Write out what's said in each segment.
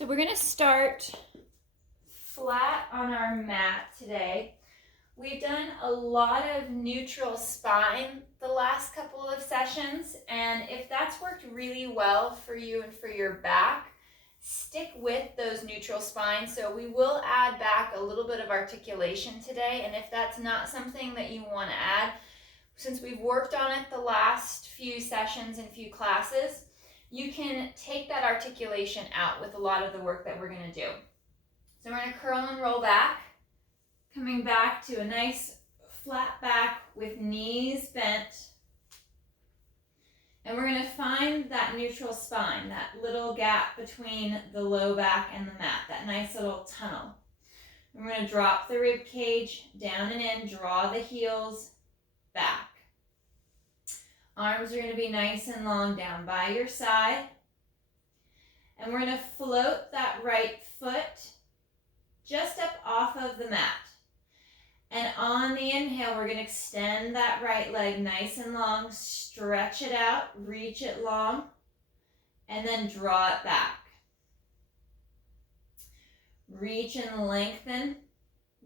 So we're going to start flat on our mat today. We've done a lot of neutral spine the last couple of sessions, and if that's worked really well for you and for your back, stick with those neutral spines. So we will add back a little bit of articulation today, and if that's not something that you want to add, since we've worked on it the last few sessions and few classes, you can take that articulation out with a lot of the work that we're going to do. So we're going to curl and roll back, coming back to a nice flat back with knees bent. And we're going to find that neutral spine, that little gap between the low back and the mat, that nice little tunnel. We're going to drop the rib cage down and in, draw the heels back. Arms are going to be nice and long down by your side. And we're going to float that right foot just up off of the mat. And on the inhale, we're going to extend that right leg nice and long, stretch it out, reach it long, and then draw it back. Reach and lengthen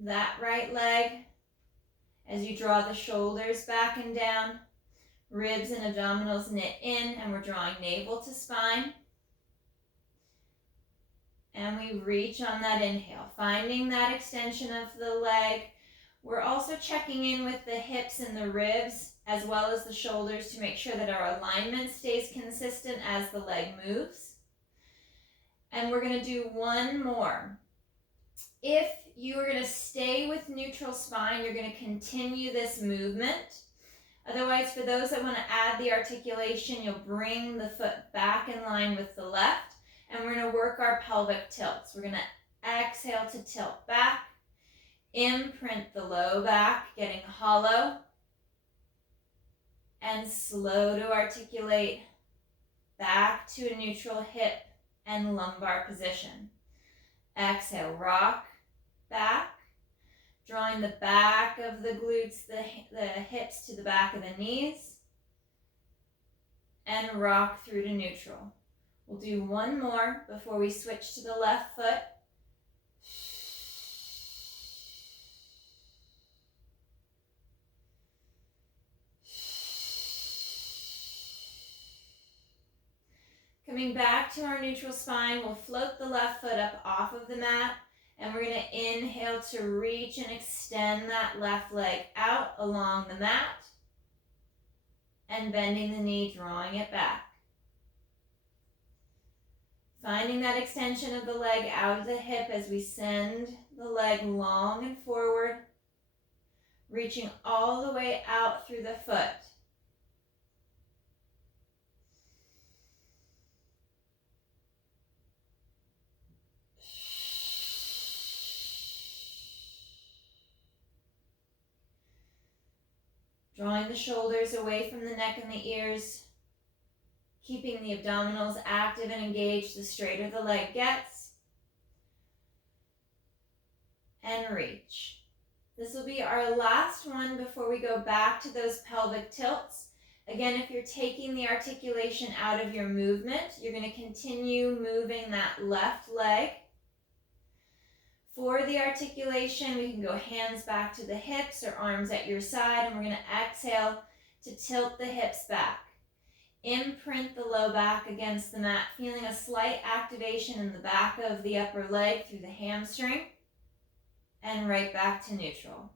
that right leg as you draw the shoulders back and down. Ribs and abdominals knit in, and we're drawing navel to spine. And we reach on that inhale, finding that extension of the leg. We're also checking in with the hips and the ribs, as well as the shoulders, to make sure that our alignment stays consistent as the leg moves. And we're going to do one more. If you are going to stay with neutral spine, you're going to continue this movement. Otherwise, for those that want to add the articulation, you'll bring the foot back in line with the left, and we're going to work our pelvic tilts. We're going to exhale to tilt back, imprint the low back, getting hollow, and slow to articulate back to a neutral hip and lumbar position. Exhale, rock back. Drawing the back of the glutes, the hips to the back of the knees. And rock through to neutral. We'll do one more before we switch to the left foot. Coming back to our neutral spine, we'll float the left foot up off of the mat. And we're going to inhale to reach and extend that left leg out along the mat. And bending the knee, drawing it back. Finding that extension of the leg out of the hip as we send the leg long and forward. Reaching all the way out through the foot. Drawing the shoulders away from the neck and the ears, keeping the abdominals active and engaged the straighter the leg gets. And reach. This will be our last one before we go back to those pelvic tilts. Again, if you're taking the articulation out of your movement, you're going to continue moving that left leg. For the articulation, we can go hands back to the hips or arms at your side, and we're going to exhale to tilt the hips back. Imprint the low back against the mat, feeling a slight activation in the back of the upper leg through the hamstring, and right back to neutral.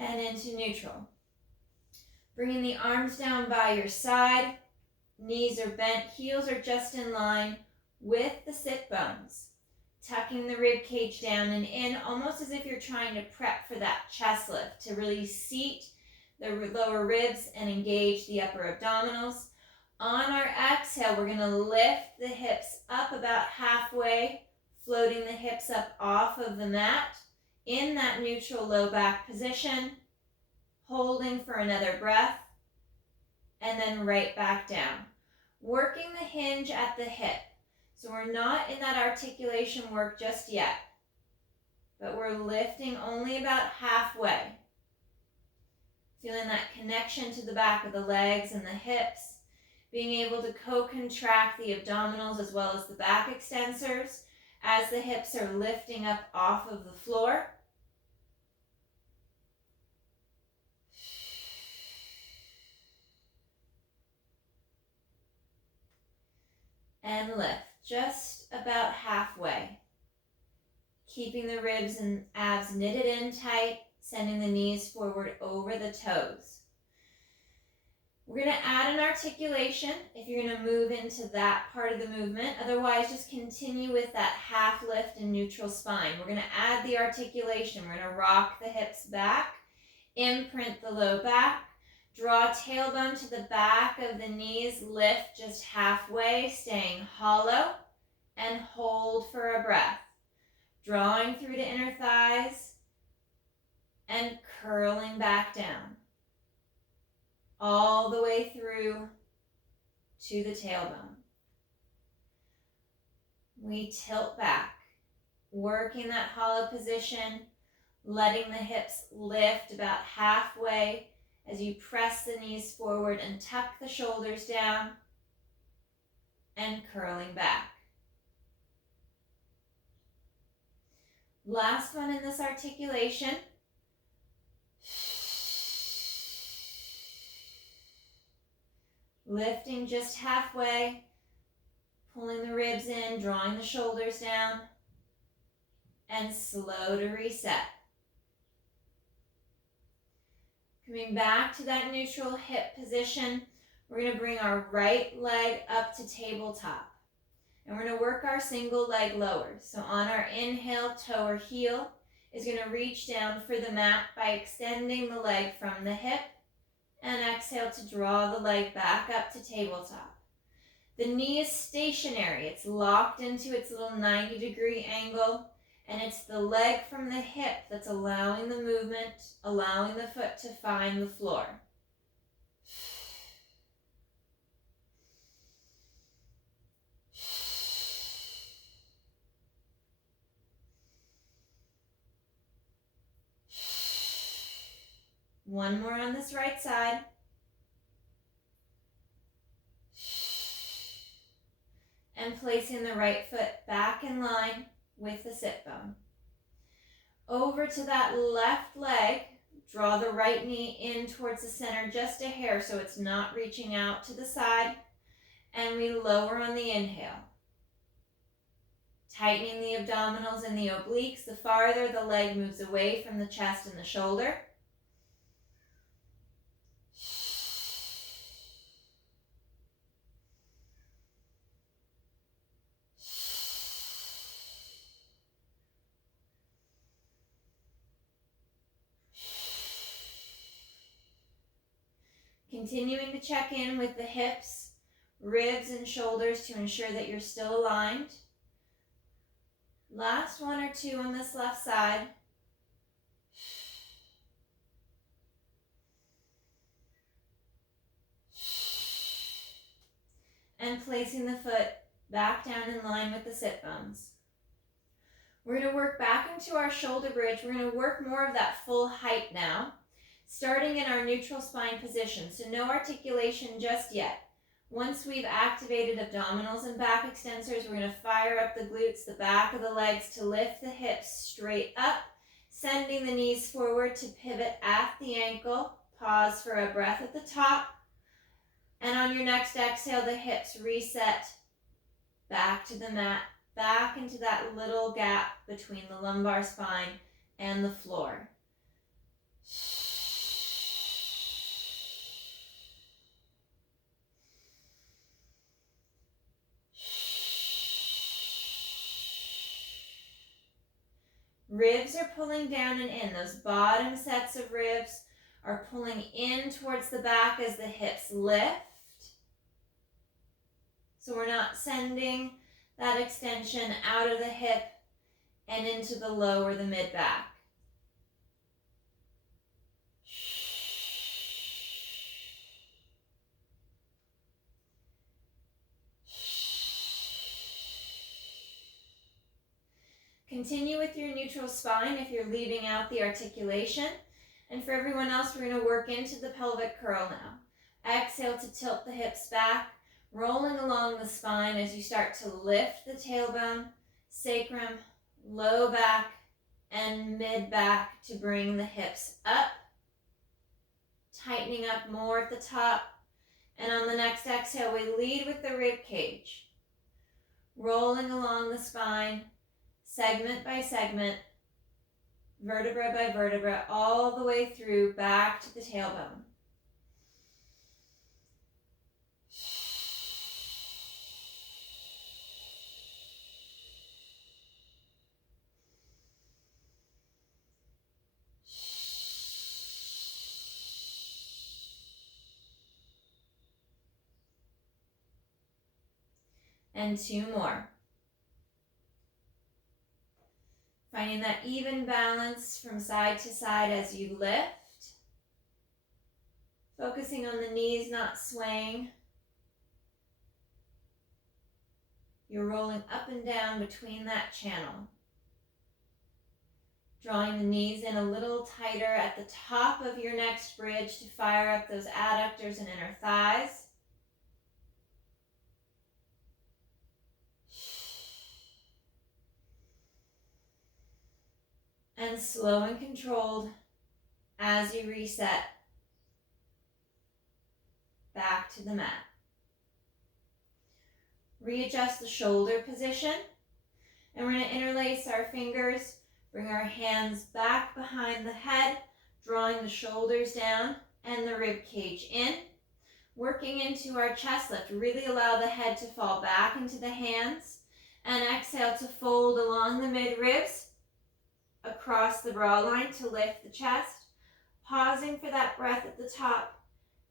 And into neutral. Bringing the arms down by your side, knees are bent, heels are just in line with the sit bones. Tucking the rib cage down and in, almost as if you're trying to prep for that chest lift, to really seat the lower ribs and engage the upper abdominals. On our exhale, we're going to lift the hips up about halfway, floating the hips up off of the mat in that neutral low back position, holding for another breath, and then right back down. Working the hinge at the hip. So we're not in that articulation work just yet, but we're lifting only about halfway. Feeling that connection to the back of the legs and the hips, being able to co-contract the abdominals as well as the back extensors as the hips are lifting up off of the floor. And lift just about halfway. Keeping the ribs and abs knitted in tight, sending the knees forward over the toes. We're going to add an articulation if you're going to move into that part of the movement. Otherwise, just continue with that half lift and neutral spine. We're going to add the articulation. We're going to rock the hips back, imprint the low back, draw tailbone to the back of the knees, lift just halfway, staying hollow, and hold for a breath. Drawing through to inner thighs and curling back down. All the way through to the tailbone. We tilt back, working that hollow position, letting the hips lift about halfway as you press the knees forward and tuck the shoulders down and curling back. Last one in this articulation. Lifting just halfway, pulling the ribs in, drawing the shoulders down, and slow to reset. Coming back to that neutral hip position, we're going to bring our right leg up to tabletop. And we're going to work our single leg lowers. So on our inhale, toe or heel is going to reach down for the mat by extending the leg from the hip, and exhale to draw the leg back up to tabletop. The knee is stationary. It's locked into its little 90-degree angle, and it's the leg from the hip that's allowing the movement, allowing the foot to find the floor. One more on this right side. And placing the right foot back in line with the sit bone. Over to that left leg, draw the right knee in towards the center just a hair so it's not reaching out to the side. And we lower on the inhale. Tightening the abdominals and the obliques. The farther the leg moves away from the chest and the shoulder. Continuing to check in with the hips, ribs, and shoulders to ensure that you're still aligned. Last one or two on this left side. And placing the foot back down in line with the sit bones. We're going to work back into our shoulder bridge. We're going to work more of that full height now. Starting in our neutral spine position, so no articulation just yet. Once we've activated abdominals and back extensors, we're going to fire up the glutes, the back of the legs to lift the hips straight up, sending the knees forward to pivot at the ankle. Pause for a breath at the top. And on your next exhale, the hips reset back to the mat, back into that little gap between the lumbar spine and the floor. Ribs are pulling down and in. Those bottom sets of ribs are pulling in towards the back as the hips lift. So we're not sending that extension out of the hip and into the low or the mid back. Continue with your neutral spine if you're leaving out the articulation. And for everyone else, we're going to work into the pelvic curl now. Exhale to tilt the hips back, rolling along the spine as you start to lift the tailbone, sacrum, low back, and mid back to bring the hips up, tightening up more at the top. And on the next exhale, we lead with the rib cage, rolling along the spine, segment by segment, vertebra by vertebra, all the way through back to the tailbone. And 2 more. Finding that even balance from side to side as you lift. Focusing on the knees not swaying. You're rolling up and down between that channel. Drawing the knees in a little tighter at the top of your next bridge to fire up those adductors and inner thighs. And slow and controlled as you reset back to the mat. Readjust the shoulder position, and we're going to interlace our fingers, bring our hands back behind the head, drawing the shoulders down and the rib cage in, working into our chest lift. Really allow the head to fall back into the hands, and exhale to fold along the mid-ribs, across the bra line to lift the chest, pausing for that breath at the top,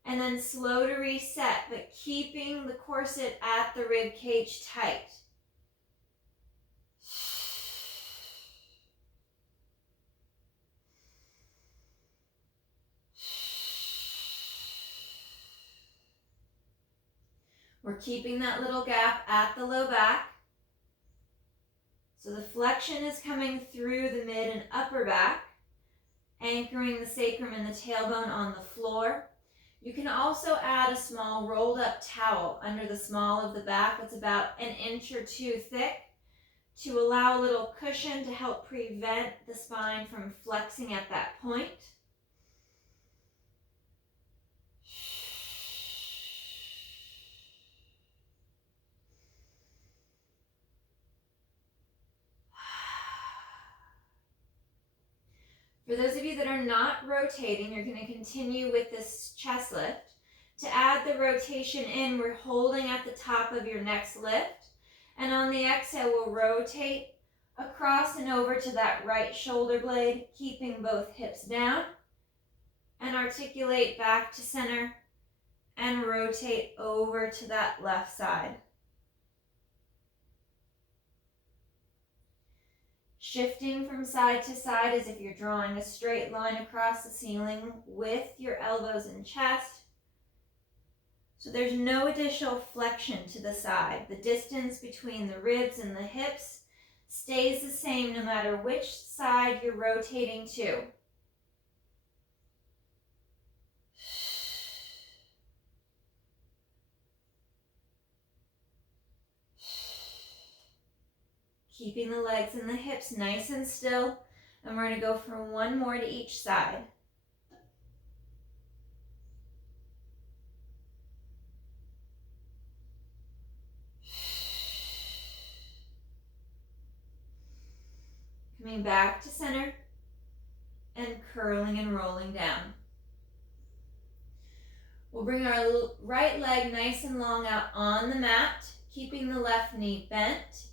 and then slow to reset, but keeping the corset at the rib cage tight. We're keeping that little gap at the low back. So the flexion is coming through the mid and upper back, anchoring the sacrum and the tailbone on the floor. You can also add a small rolled up towel under the small of the back that's about 1 inch or 2 thick to allow a little cushion to help prevent the spine from flexing at that point. For those of you that are not rotating, you're going to continue with this chest lift. To add the rotation in, we're holding at the top of your next lift. And on the exhale, we'll rotate across and over to that right shoulder blade, keeping both hips down. And articulate back to center and rotate over to that left side. Shifting from side to side as if you're drawing a straight line across the ceiling with your elbows and chest. So there's no additional flexion to the side. The distance between the ribs and the hips stays the same no matter which side you're rotating to. Keeping the legs and the hips nice and still, and we're going to go for 1 more to each side. Coming back to center and curling and rolling down. We'll bring our right leg nice and long out on the mat, keeping the left knee bent.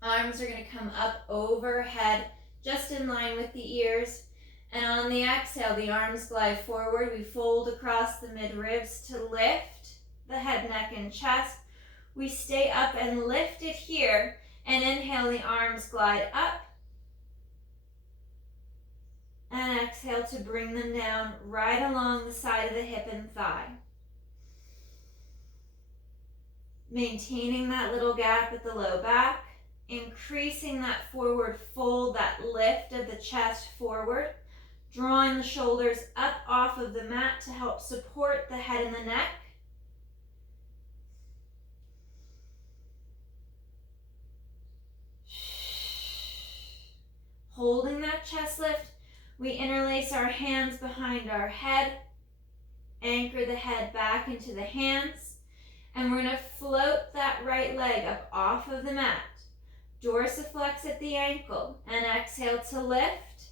Arms are going to come up overhead, just in line with the ears. And on the exhale, the arms glide forward. We fold across the mid-ribs to lift the head, neck, and chest. We stay up and lift it here. And inhale, the arms glide up. And exhale to bring them down right along the side of the hip and thigh. Maintaining that little gap at the low back, increasing that forward fold, that lift of the chest forward, drawing the shoulders up off of the mat to help support the head and the neck. Holding that chest lift, we interlace our hands behind our head, anchor the head back into the hands, and we're going to float that right leg up off of the mat. Dorsiflex at the ankle, and exhale to lift.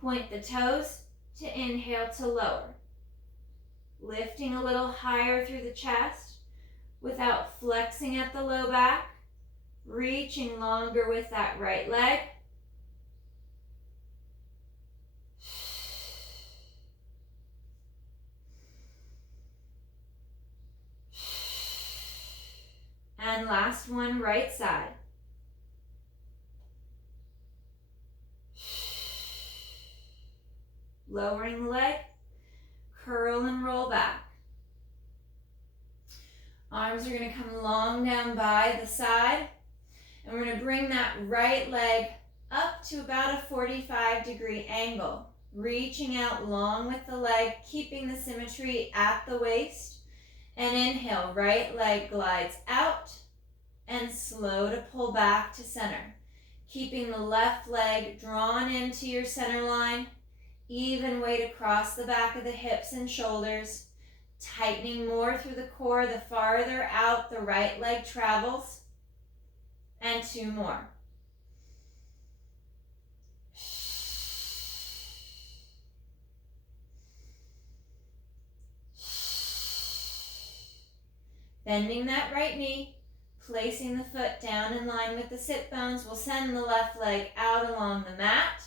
Point the toes to inhale to lower. Lifting a little higher through the chest without flexing at the low back. Reaching longer with that right leg. And last one, right side. Lowering the leg, curl and roll back. Arms are going to come long down by the side. And we're going to bring that right leg up to about a 45-degree angle. Reaching out long with the leg, keeping the symmetry at the waist. And inhale, right leg glides out and slow to pull back to center. Keeping the left leg drawn into your center line. Even weight across the back of the hips and shoulders. Tightening more through the core the farther out the right leg travels. And 2 more. Bending that right knee, placing the foot down in line with the sit bones. We'll send the left leg out along the mat.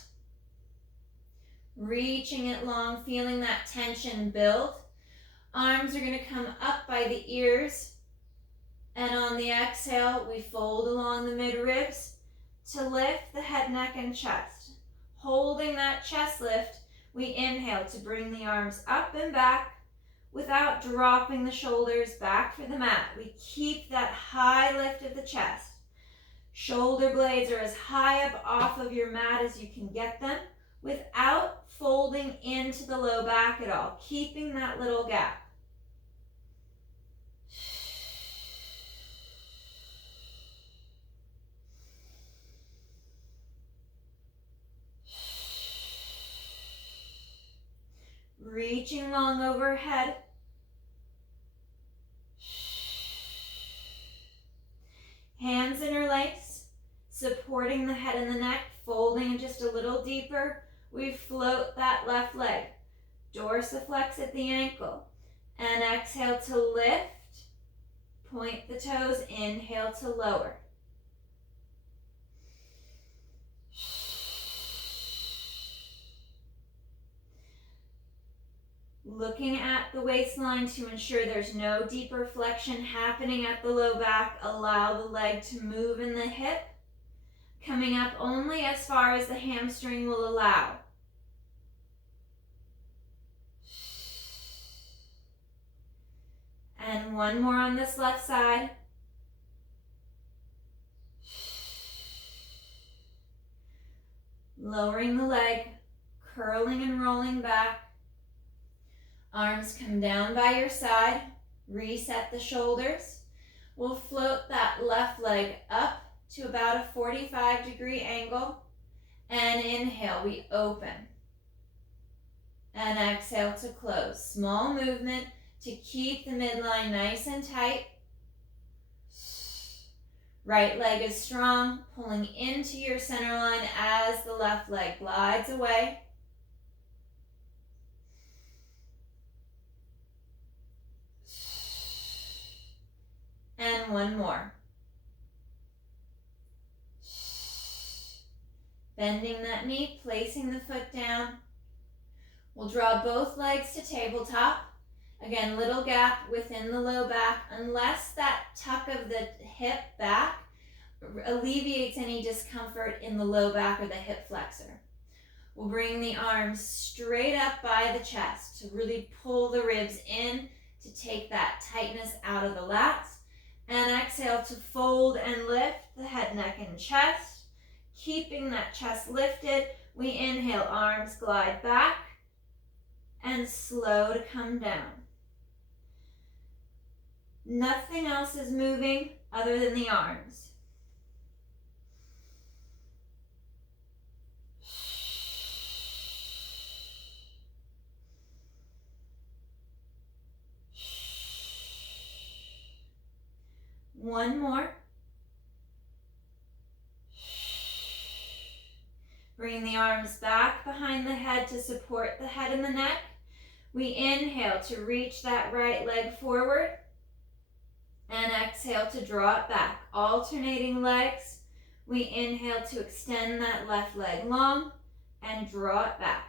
Reaching it long, feeling that tension build. Arms are going to come up by the ears. And on the exhale, we fold along the mid-ribs to lift the head, neck, and chest. Holding that chest lift, we inhale to bring the arms up and back without dropping the shoulders back for the mat. We keep that high lift of the chest. Shoulder blades are as high up off of your mat as you can get them without folding into the low back at all, keeping that little gap. Reaching long overhead. Hands interlace, supporting the head and the neck, folding just a little deeper. We float that left leg. Dorsiflex at the ankle. And exhale to lift. Point the toes, inhale to lower. Looking at the waistline to ensure there's no deeper flexion happening at the low back. Allow the leg to move in the hip, coming up only as far as the hamstring will allow. And 1 more on this left side. Lowering the leg, curling and rolling back. Arms come down by your side. Reset the shoulders. We'll float that left leg up to about a 45-degree angle. And inhale, we open. And exhale to close. Small movement to keep the midline nice and tight. Right leg is strong, pulling into your center line as the left leg glides away. And 1 more. Bending that knee, placing the foot down. We'll draw both legs to tabletop. Again, little gap within the low back, unless that tuck of the hip back alleviates any discomfort in the low back or the hip flexor. We'll bring the arms straight up by the chest to really pull the ribs in to take that tightness out of the lats. And exhale to fold and lift the head, neck, and chest. Keeping that chest lifted, we inhale, arms glide back and slow to come down. Nothing else is moving other than the arms. One more. Bring the arms back behind the head to support the head and the neck. We inhale to reach that right leg forward. And exhale to draw it back. Alternating legs. We inhale to extend that left leg long and draw it back.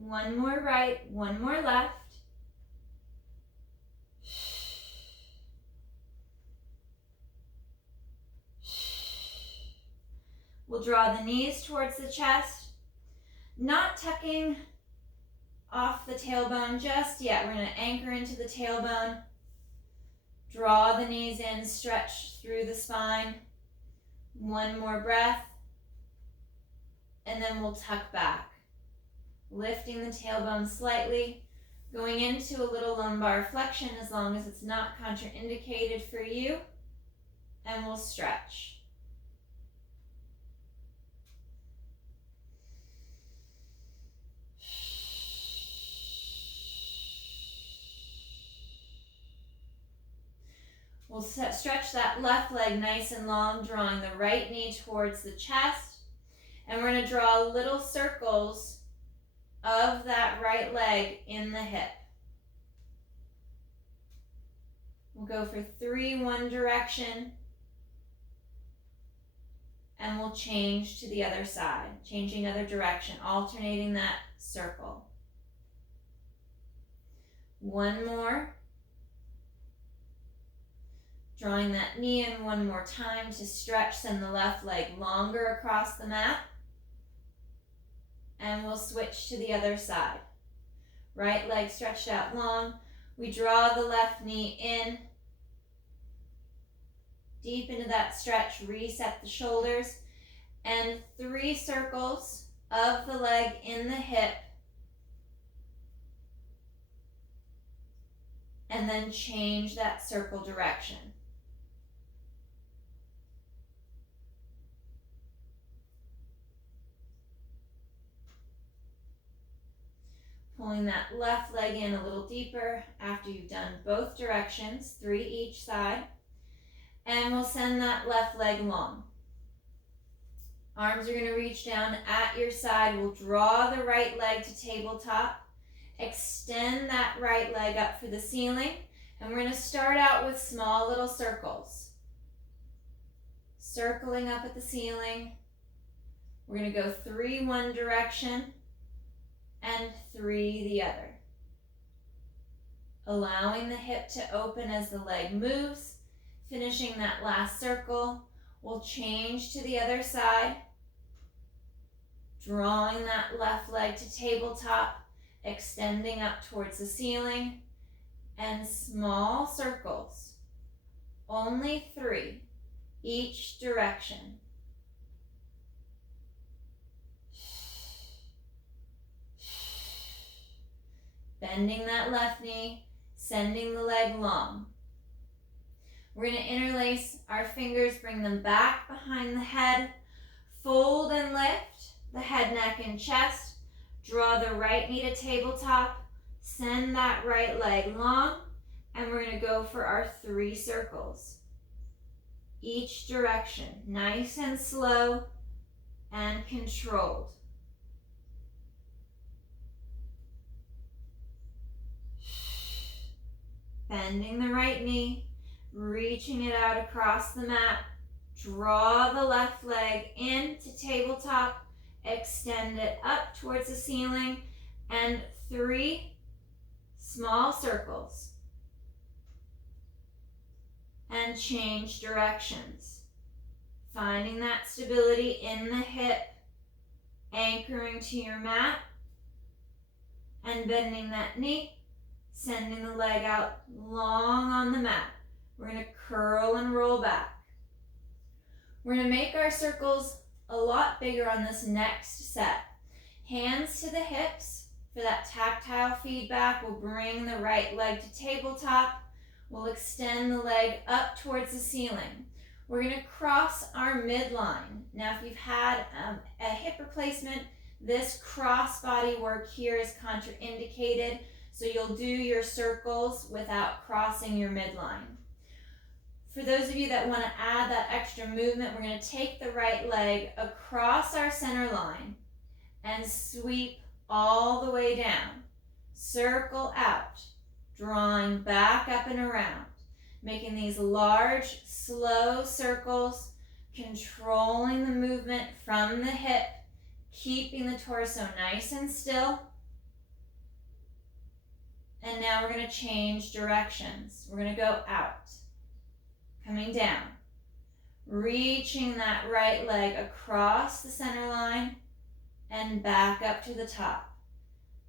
One more right, one more left. We'll draw the knees towards the chest, not tucking off the tailbone just yet. We're going to anchor into the tailbone. Draw the knees in, stretch through the spine. One more breath. And then we'll tuck back. Lifting the tailbone slightly, going into a little lumbar flexion as long as it's not contraindicated for you. And we'll stretch. We'll stretch that left leg nice and long, drawing the right knee towards the chest. And we're going to draw little circles of that right leg in the hip. We'll go for 3 one direction. And we'll change to the other side, changing other direction, alternating that circle. One more. Drawing that knee in one more time to stretch, send the left leg longer across the mat. And we'll switch to the other side. Right leg stretched out long. We draw the left knee in. Deep into that stretch, reset the shoulders. And 3 circles of the leg in the hip. And then change that circle direction. Pulling that left leg in a little deeper after you've done both directions, 3 each side. And we'll send that left leg long. Arms are going to reach down at your side. We'll draw the right leg to tabletop. Extend that right leg up for the ceiling. And we're going to start out with small little circles. Circling up at the ceiling. We're going to go 3 one direction. And 3 the other. Allowing the hip to open as the leg moves. Finishing that last circle. We'll change to the other side. Drawing that left leg to tabletop. Extending up towards the ceiling. And small circles. Only 3 each direction. Bending that left knee, sending the leg long. We're going to interlace our fingers, bring them back behind the head, fold and lift the head, neck, and chest. Draw the right knee to tabletop, send that right leg long, and we're going to go for our 3 circles. Each direction, nice and slow and controlled. Bending the right knee, reaching it out across the mat, Draw the left leg into tabletop, extend it up towards the ceiling, and 3 small circles. And change directions. Finding that stability in the hip, anchoring to your mat, and bending that knee, sending the leg out long on the mat. We're going to curl and roll back. We're going to make our circles a lot bigger on this next set. Hands to the hips for that tactile feedback. We'll bring the right leg to tabletop. We'll extend the leg up towards the ceiling. We're going to cross our midline. Now, if you've had a hip replacement, this cross body work here is contraindicated, so you'll do your circles without crossing your midline. For those of you that want to add that extra movement, we're going to take the right leg across our center line and sweep all the way down. Circle out, drawing back up and around, making these large, slow circles, controlling the movement from the hip, keeping the torso nice and still. And now we're going to change directions. We're going to go out, coming down, reaching that right leg across the center line and back up to the top.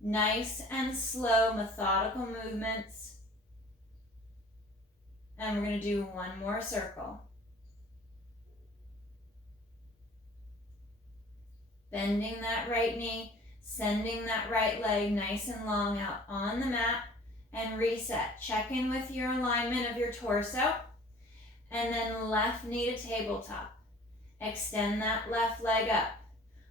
Nice and slow, methodical movements. And we're going to do one more circle. Bending that right knee, sending that right leg nice and long out on the mat, and reset. Check in with your alignment of your torso, and then left knee to tabletop. Extend that left leg up.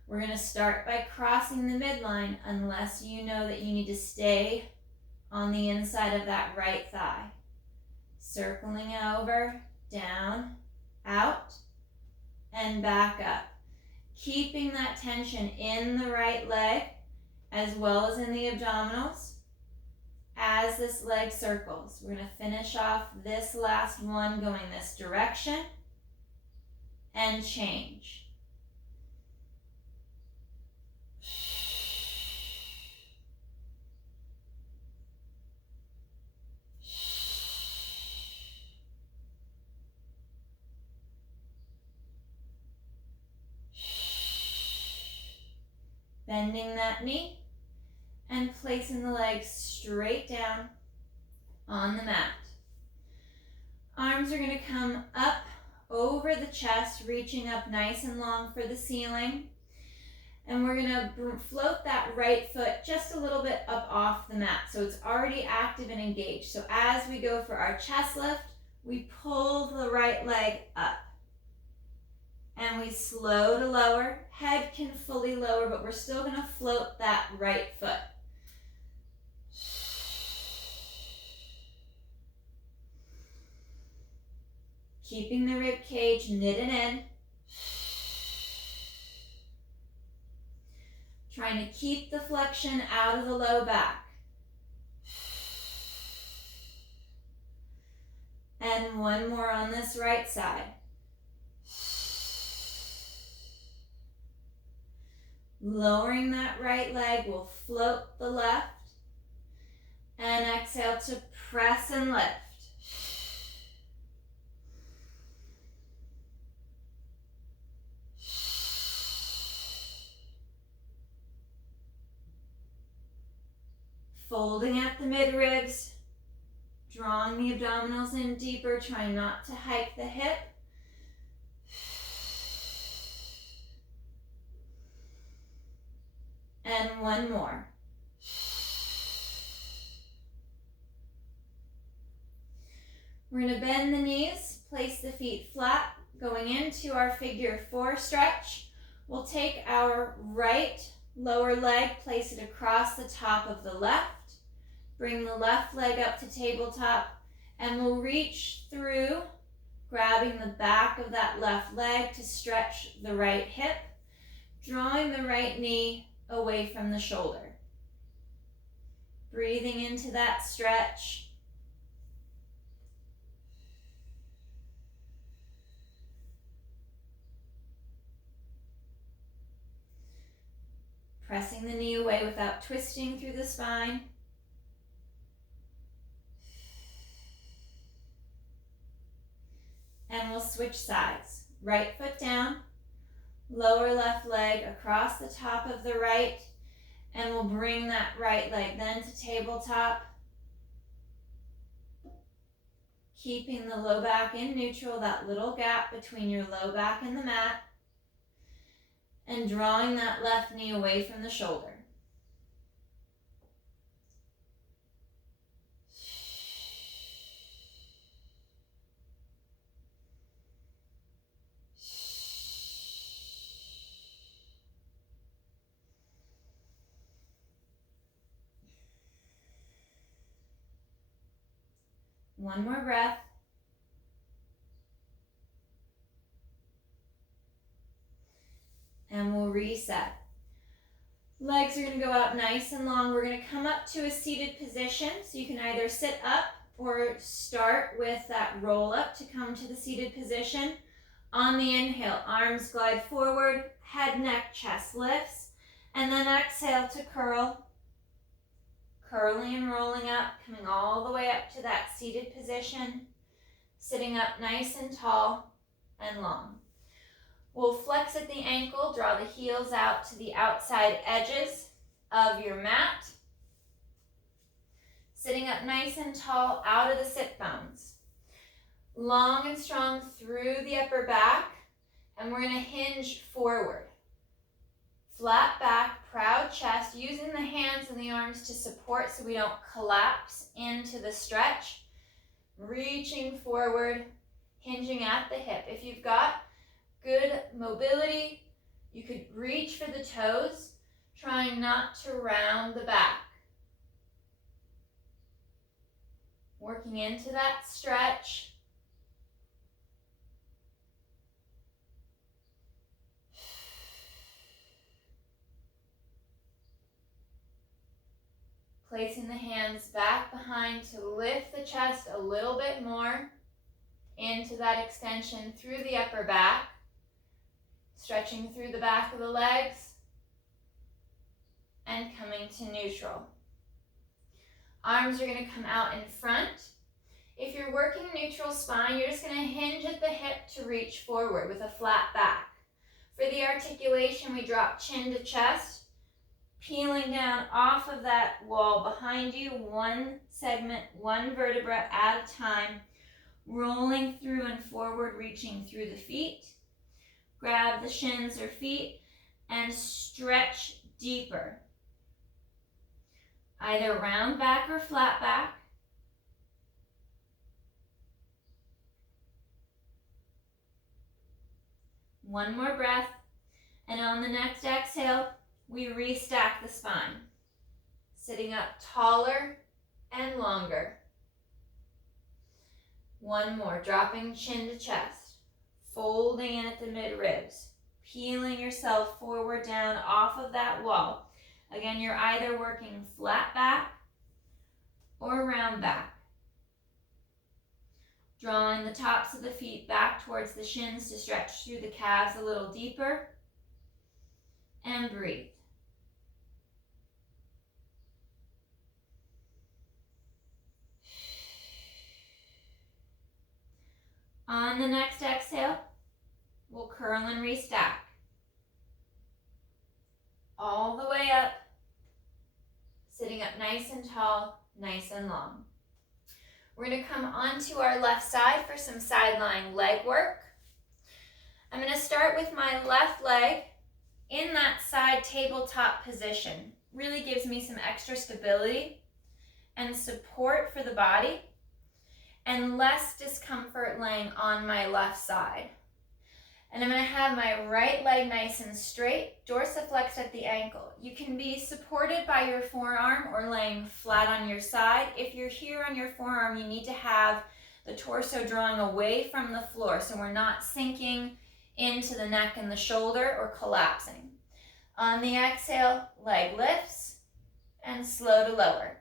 We're going to start by crossing the midline unless you know that you need to stay on the inside of that right thigh. Circling over, down, out, and back up. Keeping that tension in the right leg as well as in the abdominals as this leg circles. We're going to finish off this last one going this direction and change. Bending that knee and placing the leg straight down on the mat. Arms are going to come up over the chest, reaching up nice and long for the ceiling. And we're going to float that right foot just a little bit up off the mat, so it's already active and engaged. So as we go for our chest lift, we pull the right leg up. And we slow to lower. Head can fully lower, but we're still going to float that right foot. Keeping the rib cage knitted in. Trying to keep the flexion out of the low back. And one more on this right side. Lowering that right leg, we'll float the left. And exhale to press and lift. Folding at the midribs, drawing the abdominals in deeper, trying not to hike the hip. And one more. We're going to bend the knees, place the feet flat, going into our figure 4 stretch. We'll take our right lower leg, place it across the top of the left, bring the left leg up to tabletop, and we'll reach through, grabbing the back of that left leg to stretch the right hip, drawing the right knee away from the shoulder. Breathing into that stretch. Pressing the knee away without twisting through the spine. And we'll switch sides. Right foot down, lower left leg across the top of the right, and we'll bring that right leg then to tabletop. Keeping the low back in neutral, that little gap between your low back and the mat, and drawing that left knee away from the shoulder. One more breath. And we'll reset. Legs are going to go out nice and long. We're going to come up to a seated position. So you can either sit up or start with that roll up to come to the seated position. On the inhale, arms glide forward, head, neck, chest lifts. And then exhale to curl. Curling and rolling up, coming all the way up to that seated position. Sitting up nice and tall and long. We'll flex at the ankle, draw the heels out to the outside edges of your mat. Sitting up nice and tall out of the sit bones. Long and strong through the upper back, and we're going to hinge forward. Flat back, proud chest, using the hands and the arms to support so we don't collapse into the stretch. Reaching forward, hinging at the hip. If you've got good mobility, you could reach for the toes, trying not to round the back. Working into that stretch. Placing the hands back behind to lift the chest a little bit more into that extension through the upper back. Stretching through the back of the legs and coming to neutral. Arms are going to come out in front. If you're working neutral spine, you're just going to hinge at the hip to reach forward with a flat back. For the articulation, we drop chin to chest, peeling down off of that wall behind you, one segment, one vertebra at a time, rolling through and forward, reaching through the feet. Grab the shins or feet and stretch deeper. Either round back or flat back. One more breath. And on the next exhale, we restack the spine. Sitting up taller and longer. One more, dropping chin to chest. Folding in at the mid-ribs, peeling yourself forward down off of that wall. Again, you're either working flat back or round back. Drawing the tops of the feet back towards the shins to stretch through the calves a little deeper. And breathe. On the next exhale, we'll curl and restack. All the way up, sitting up nice and tall, nice and long. We're going to come onto our left side for some sideline leg work. I'm going to start with my left leg in that side tabletop position. Really gives me some extra stability and support for the body and less discomfort laying on my left side. And I'm going to have my right leg nice and straight, dorsiflexed at the ankle. You can be supported by your forearm or laying flat on your side. If you're here on your forearm, you need to have the torso drawing away from the floor so we're not sinking into the neck and the shoulder or collapsing. On the exhale, leg lifts and slow to lower.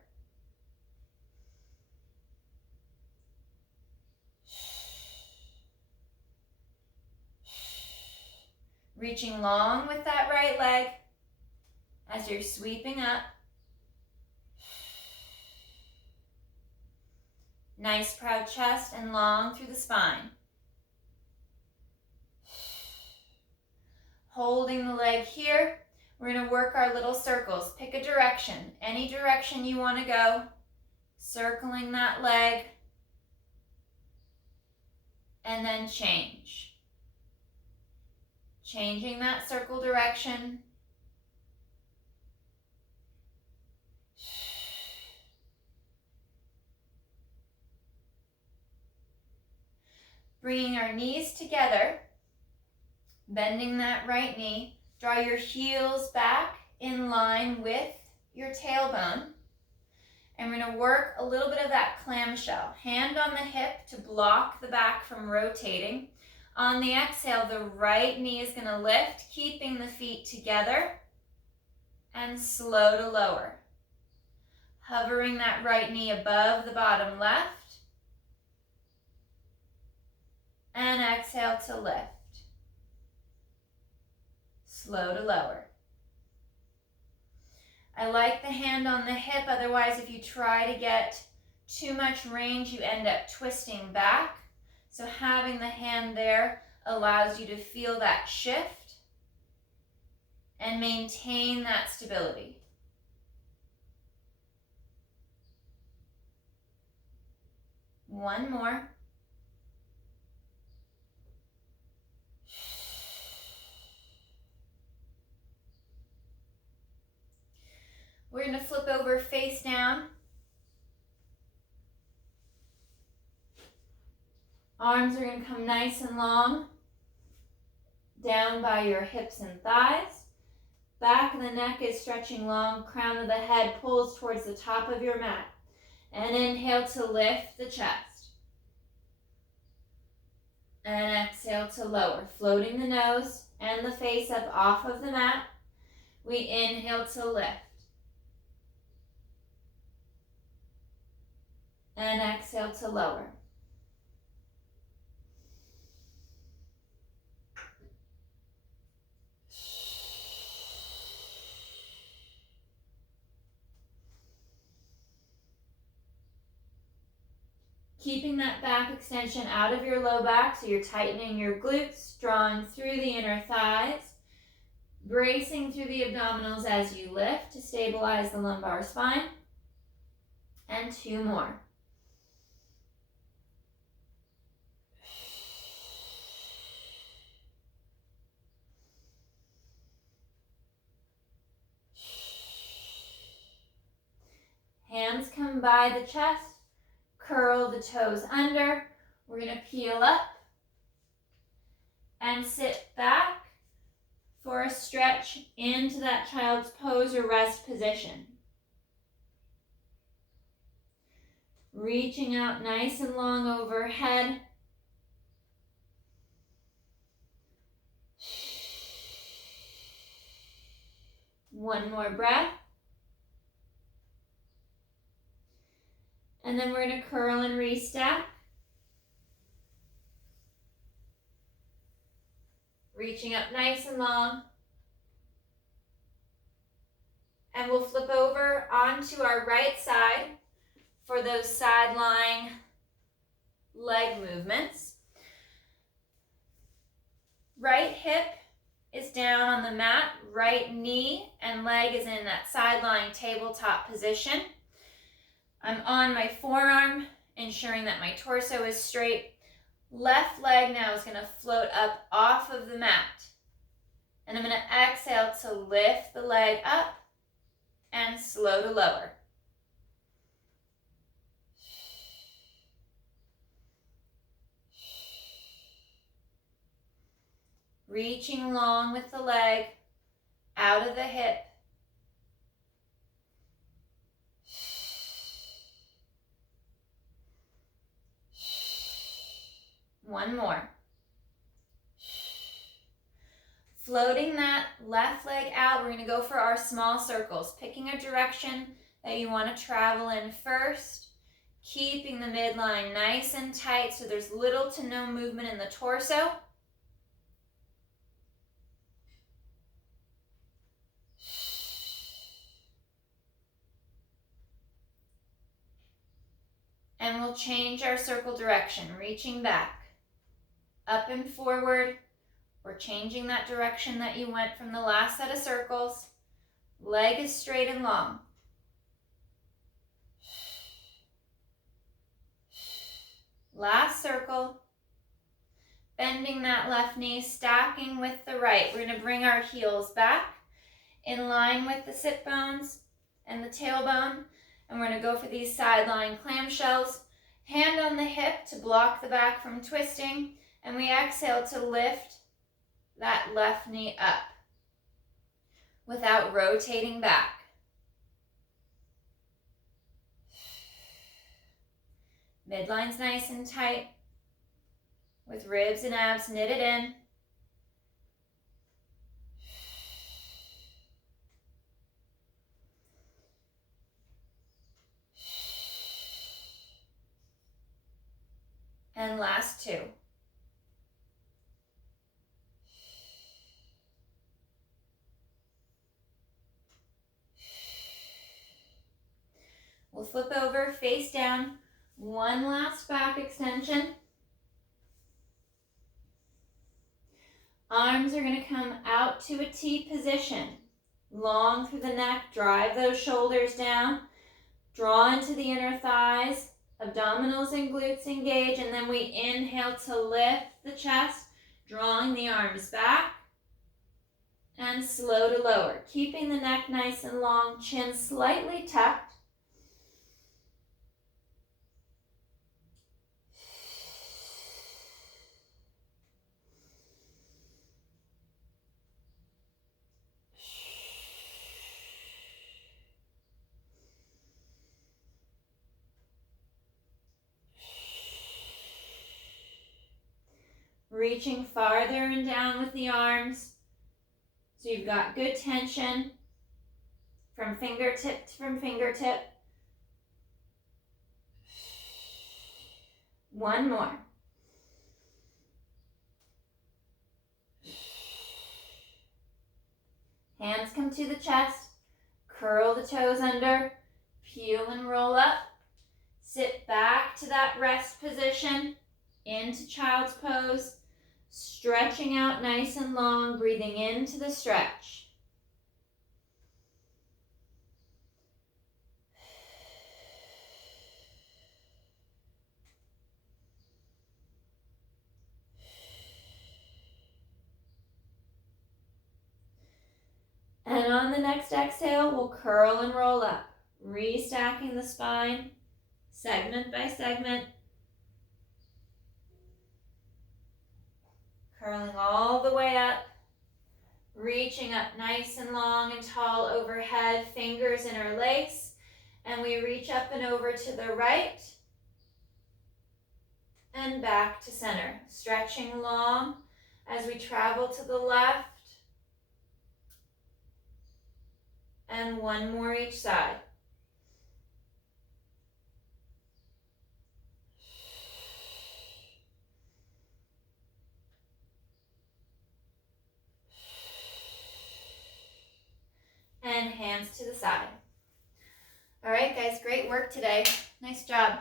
Reaching long with that right leg as you're sweeping up. Nice proud chest and long through the spine. Holding the leg here, we're going to work our little circles. Pick a direction, any direction you want to go. Circling that leg, and then change. Changing that circle direction. Bringing our knees together, bending that right knee. Draw your heels back in line with your tailbone. And we're going to work a little bit of that clamshell. Hand on the hip to block the back from rotating. On the exhale, the right knee is going to lift, keeping the feet together, and slow to lower. Hovering that right knee above the bottom left. And exhale to lift. Slow to lower. I like the hand on the hip, otherwise if you try to get too much range, you end up twisting back. So having the hand there allows you to feel that shift and maintain that stability. One more. We're going to flip over face down. Arms are going to come nice and long, down by your hips and thighs. Back of the neck is stretching long, crown of the head pulls towards the top of your mat. And inhale to lift the chest. And exhale to lower, floating the nose and the face up off of the mat. We inhale to lift. And exhale to lower. Keeping that back extension out of your low back, so you're tightening your glutes, drawing through the inner thighs, bracing through the abdominals as you lift to stabilize the lumbar spine. And two more. Hands come by the chest. Curl the toes under. We're going to peel up and sit back for a stretch into that child's pose or rest position. Reaching out nice and long overhead. One more breath. And then we're going to curl and restack. Reaching up nice and long. And we'll flip over onto our right side for those side lying leg movements. Right hip is down on the mat. Right knee and leg is in that side lying tabletop position. I'm on my forearm, ensuring that my torso is straight. Left leg now is going to float up off of the mat. And I'm going to exhale to lift the leg up and slow to lower. Reaching long with the leg, out of the hip. One more. Floating that left leg out, we're going to go for our small circles, picking a direction that you want to travel in first, keeping the midline nice and tight so there's little to no movement in the torso. And we'll change our circle direction, reaching back, up and forward. We're changing that direction that you went from the last set of circles. Leg is straight and long. Last circle. Bending that left knee, stacking with the right. We're going to bring our heels back in line with the sit bones and the tailbone. And we're going to go for these sideline clamshells. Hand on the hip to block the back from twisting. And we exhale to lift that left knee up without rotating back. Midline's nice and tight with ribs and abs knitted in. And last two. We'll flip over, face down. One last back extension. Arms are going to come out to a T position. Long through the neck, drive those shoulders down. Draw into the inner thighs. Abdominals and glutes engage, and then we inhale to lift the chest, drawing the arms back. And slow to lower, keeping the neck nice and long, chin slightly tucked. Reaching farther and down with the arms. So you've got good tension from fingertip to fingertip. One more. Hands come to the chest. Curl the toes under. Peel and roll up. Sit back to that rest position. Into child's pose. Stretching out nice and long, breathing into the stretch. And on the next exhale, we'll curl and roll up, restacking the spine, segment by segment. Curling all the way up, reaching up nice and long and tall overhead, fingers interlace, and we reach up and over to the right and back to center, stretching long as we travel to the left, and one more each side. And hands to the side. All right, guys, great work today. Nice job.